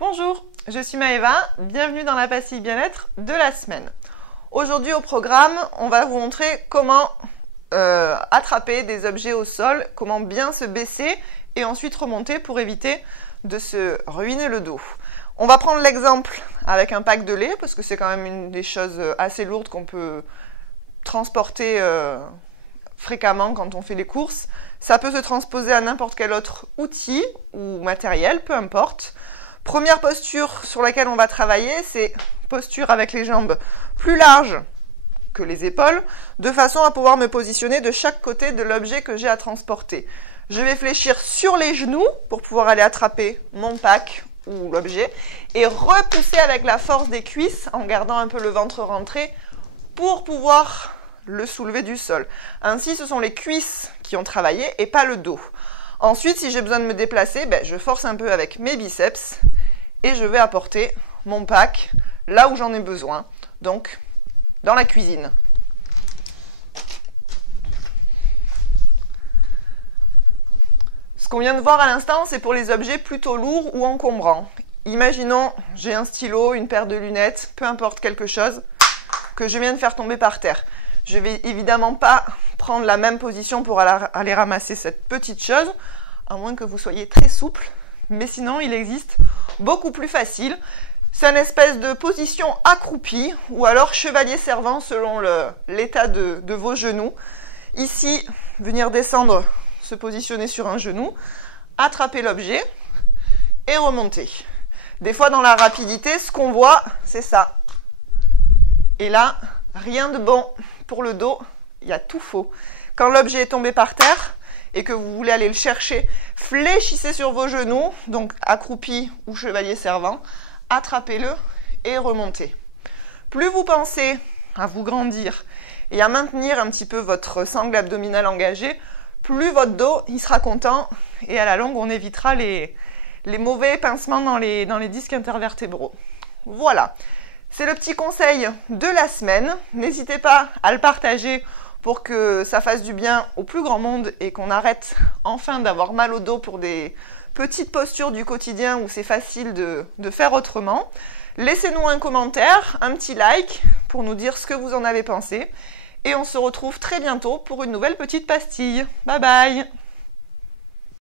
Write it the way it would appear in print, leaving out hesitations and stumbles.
Bonjour, je suis Maëva, bienvenue dans la pastille bien-être de la semaine. Aujourd'hui au programme, on va vous montrer comment attraper des objets au sol, comment bien se baisser et ensuite remonter pour éviter de se ruiner le dos. On va prendre l'exemple avec un pack de lait parce que c'est quand même une des choses assez lourdes qu'on peut transporter fréquemment quand on fait les courses. Ça peut se transposer à n'importe quel autre outil ou matériel, peu importe. Première posture sur laquelle on va travailler, c'est posture avec les jambes plus larges que les épaules, de façon à pouvoir me positionner de chaque côté de l'objet que j'ai à transporter. Je vais fléchir sur les genoux pour pouvoir aller attraper mon pack ou l'objet et repousser avec la force des cuisses en gardant un peu le ventre rentré pour pouvoir le soulever du sol. Ainsi, ce sont les cuisses qui ont travaillé et pas le dos. Ensuite, si j'ai besoin de me déplacer, je force un peu avec mes biceps et je vais apporter mon pack là où j'en ai besoin, donc dans la cuisine. Ce qu'on vient de voir à l'instant, c'est pour les objets plutôt lourds ou encombrants. Imaginons, j'ai un stylo, une paire de lunettes, peu importe quelque chose que je viens de faire tomber par terre. Je ne vais évidemment pas prendre la même position pour aller ramasser cette petite chose, à moins que vous soyez très souple, mais sinon il existe beaucoup plus facile. C'est une espèce de position accroupie ou alors chevalier servant selon l'état de vos genoux. Ici, venir descendre, se positionner sur un genou, attraper l'objet et remonter. Des fois dans la rapidité, ce qu'on voit, c'est ça. Et là, rien de bon pour le dos, il y a tout faux. Quand l'objet est tombé par terre et que vous voulez aller le chercher, fléchissez sur vos genoux, donc accroupi ou chevalier servant, attrapez-le et remontez. Plus vous pensez à vous grandir et à maintenir un petit peu votre sangle abdominale engagée, plus votre dos il sera content et à la longue on évitera les mauvais pincements dans les disques intervertébraux. Voilà. C'est le petit conseil de la semaine. N'hésitez pas à le partager pour que ça fasse du bien au plus grand monde et qu'on arrête enfin d'avoir mal au dos pour des petites postures du quotidien où c'est facile de faire autrement. Laissez-nous un commentaire, un petit like pour nous dire ce que vous en avez pensé. Et on se retrouve très bientôt pour une nouvelle petite pastille. Bye bye!